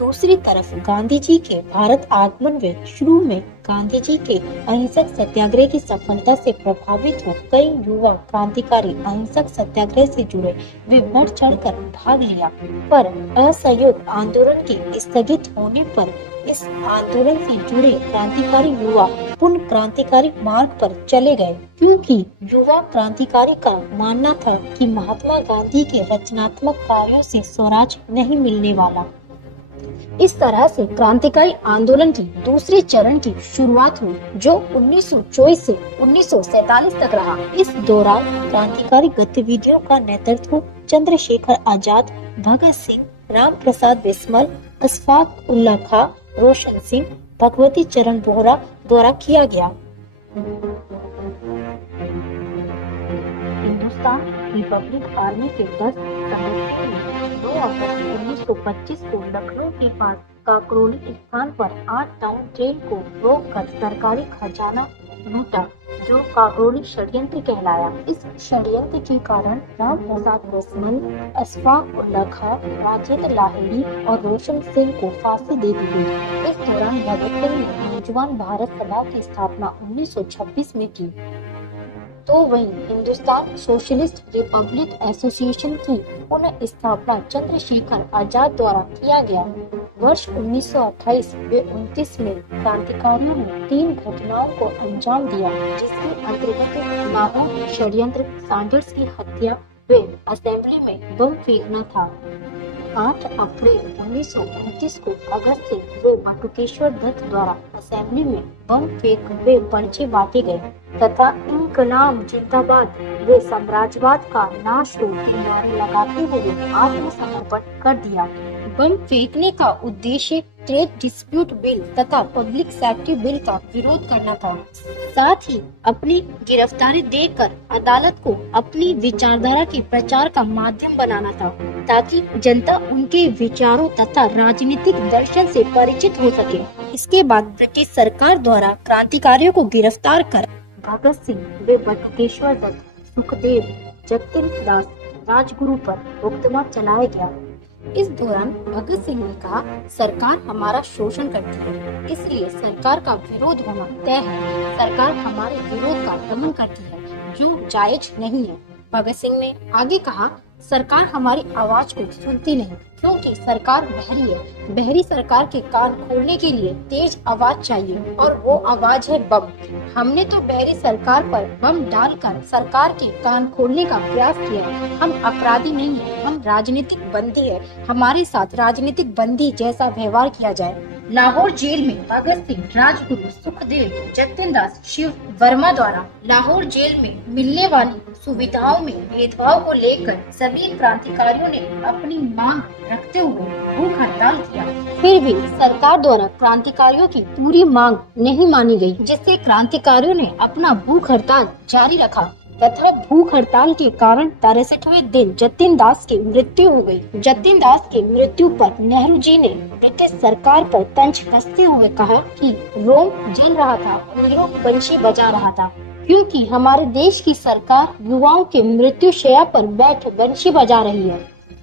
दूसरी तरफ गांधी जी के भारत आगमन में शुरू में गांधी जी के अहिंसक सत्याग्रह की सफलता से प्रभावित हो कई युवा क्रांतिकारी अहिंसक सत्याग्रह से जुड़े। वे बढ़ चढ़कर भाग लिया, पर असहयोग आंदोलन के स्थगित होने पर इस आंदोलन से जुड़े क्रांतिकारी युवा पुनः क्रांतिकारी मार्ग पर चले गए, क्योंकि युवा क्रांतिकारी का मानना था कि महात्मा गांधी के रचनात्मक कार्यों से स्वराज नहीं मिलने वाला। इस तरह से क्रांतिकारी आंदोलन की दूसरे चरण की शुरुआत हुई, जो 1924 से 1947 तक रहा। इस दौरान क्रांतिकारी गतिविधियों का नेतृत्व चंद्रशेखर आजाद, भगत सिंह, राम प्रसाद बिस्मिल, अशफाक उल्लाह खां, रोशन सिंह, भगवती चरण बोहरा द्वारा किया गया। हिंदुस्तान रिपब्लिक आर्मी के 10 सदस्यों ने 2 अगस्त 1925 को लखनऊ के पास काकरोली स्थान पर 8 टाउन ट्रेन को रोककर सरकारी खजाना लूटा, जो काकरोली षड्यंत्र कहलाया। इस षड्यंत्र के कारण राम प्रसाद बिस्मिल, अशफाक उल्लाह खां, राजेंद्र लाहिड़ी और रोशन सिंह को फांसी दे दी गई। इस दौरान भगत सिंह ने नौजवान भारत सभा की स्थापना 1926 में की। तो वहीं हिंदुस्तान सोशलिस्ट रिपब्लिक एसोसिएशन की पुनः स्थापना चंद्रशेखर आजाद द्वारा किया गया। वर्ष 1928 व 29 में क्रांतिकारियों ने 3 घटनाओं को अंजाम दिया, जिसके अंतर्गत लाहौर षड्यंत्र, सैंडर्स की हत्या व असेंबली में बम फेंकना था। 8 अप्रैल 1929 को अगस्त से वे बटुकेश्वर दत्त द्वारा असेंबली में बम फेंक वे पर्चे बांटे गए तथा इनकलाब जिंदाबाद वे साम्राज्यवाद का नाश हो के नारे लगाते हुए आत्मसमर्पण कर दिया। बम फेंकने का उद्देश्य ट्रेड डिस्प्यूट बिल तथा पब्लिक सेफ्टी बिल का विरोध करना था। साथ ही अपनी गिरफ्तारी देकर अदालत को अपनी विचारधारा के प्रचार का माध्यम बनाना था, ताकि जनता उनके विचारों तथा राजनीतिक दर्शन से परिचित हो सके। इसके बाद ब्रिटिश सरकार द्वारा क्रांतिकारियों को गिरफ्तार कर भगत सिंह व बटुकेश्वर दत्त, सुखदेव, जतिन दास, राजगुरु पर मुकदमा चलाया गया। इस दौरान भगत सिंह ने कहा, सरकार हमारा शोषण करती है, इसलिए सरकार का विरोध होना तय है। सरकार हमारे विरोध का दमन करती है, जो जायज नहीं है। भगत सिंह ने आगे कहा, सरकार हमारी आवाज को सुनती नहीं, क्योंकि सरकार बहरी है। बहरी सरकार के कान खोलने के लिए तेज आवाज चाहिए, और वो आवाज है बम। हमने तो बहरी सरकार पर बम डालकर सरकार के कान खोलने का प्रयास किया। हम अपराधी नहीं है, हम राजनीतिक बंदी है। हमारे साथ राजनीतिक बंदी जैसा व्यवहार किया जाए। लाहौर जेल में भगत सिंह, राजगुरु, सुखदेव, जतिन दास, शिव वर्मा द्वारा लाहौर जेल में मिलने वाली सुविधाओं में भेदभाव को लेकर सभी क्रांतिकारियों ने अपनी मांग रखते हुए भूख हड़ताल किया। फिर भी सरकार द्वारा क्रांतिकारियों की पूरी मांग नहीं मानी गई, जिससे क्रांतिकारियों ने अपना भूख हड़ताल जारी रखा तथा भूख हड़ताल के कारण 63वें दिन जतिन दास की मृत्यु हो गई। जतिन दास की मृत्यु पर नेहरू जी ने ब्रिटिश सरकार पर तंज कसते हुए कहा कि रोम जल रहा था, हीरो बंशी बजा रहा था, क्योंकि हमारे देश की सरकार युवाओं के मृत्यु शैया पर बैठ बंशी बजा रही है।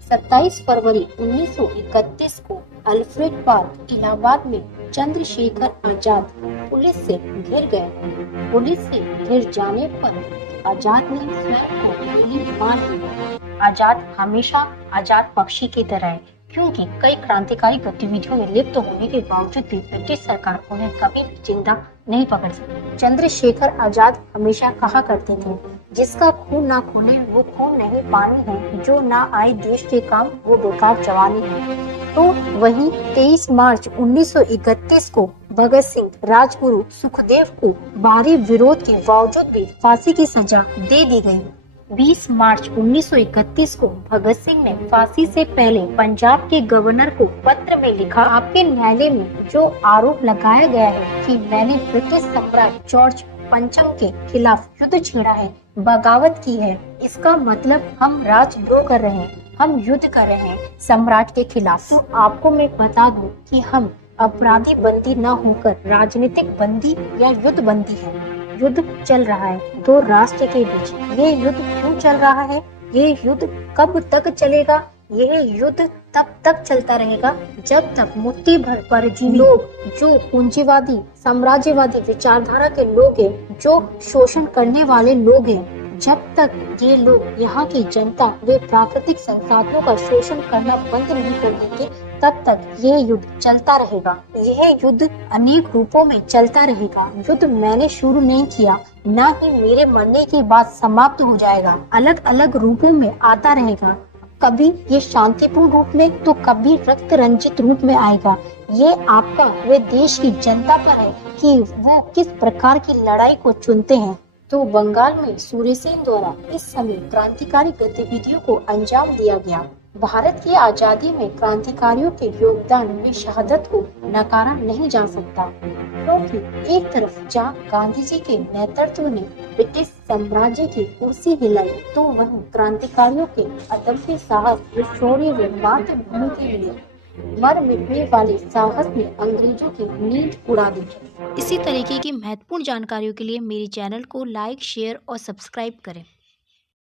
27 फरवरी 1931 को अल्फ्रेड पार्क इलाहाबाद में चंद्रशेखर आजाद पुलिस से घिर गए। पुलिस से घिर जाने पर आजाद ने स्वयं को गोली मार दी। आजाद हमेशा आजाद पक्षी की तरह है, क्योंकि कई क्रांतिकारी गतिविधियों में लिप्त होने के बावजूद भी ब्रिटिश सरकार उन्हें कभी भी जिंदा नहीं पकड़ सकी। चंद्रशेखर आजाद हमेशा कहा करते थे, जिसका खून ना खोले वो खून नहीं पानी है, जो ना आए देश के काम वो बेकार जवानी है। तो वहीं 23 मार्च 1931 को भगत सिंह, राजगुरु, सुखदेव को भारी विरोध के बावजूद भी फांसी की सजा दे दी गई। 20 मार्च 1931 को भगत सिंह ने फांसी से पहले पंजाब के गवर्नर को पत्र में लिखा, आपके न्यायालय में जो आरोप लगाया गया है कि मैंने ब्रिटिश सम्राट जॉर्ज पंचम के खिलाफ युद्ध छेड़ा है, बगावत की है, इसका मतलब हम राजद्रोह कर रहे हैं, हम युद्ध कर रहे हैं सम्राट के खिलाफ। तो आपको मैं बता दूं कि हम अपराधी बंदी न होकर राजनीतिक बंदी या युद्ध बंदी है। युद्ध चल रहा है दो राष्ट्र के बीच। ये युद्ध क्यों चल रहा है, ये युद्ध कब तक चलेगा, यह युद्ध तब तक चलता रहेगा जब तक मुट्ठी भर परजीवी लोग, जो पूंजीवादी साम्राज्यवादी विचारधारा के लोग हैं, जो शोषण करने वाले लोग हैं, जब तक ये लोग यहाँ की जनता वे प्राकृतिक संसाधनों का शोषण करना बंद नहीं कर देंगे, तब तक ये युद्ध चलता रहेगा। यह युद्ध अनेक रूपों में चलता रहेगा। युद्ध मैंने शुरू नहीं किया, न ही मेरे मरने के बाद समाप्त हो जाएगा। अलग अलग रूपों में आता रहेगा। कभी ये शांतिपूर्ण रूप में तो कभी रक्त रंजित रूप में आएगा। ये आपका वे देश की जनता पर है कि वो किस प्रकार की लड़ाई को चुनते हैं। तो बंगाल में सूर्यसेन द्वारा इस समय क्रांतिकारी गतिविधियों को अंजाम दिया गया। भारत की आजादी में क्रांतिकारियों के योगदान में शहादत को नकारा नहीं जा सकता, क्योंकि एक तरफ जहाँ गांधी जी के नेतृत्व ने ब्रिटिश साम्राज्य की कुर्सी हिलाई, तो वहीं क्रांतिकारियों के अदम्य साहस व शौर्य व मातृभूमि के लिए मर मिटने वाले साहस ने अंग्रेजों की नींद उड़ा दी। इसी तरीके की महत्वपूर्ण जानकारियों के लिए मेरे चैनल को लाइक, शेयर और सब्सक्राइब करें।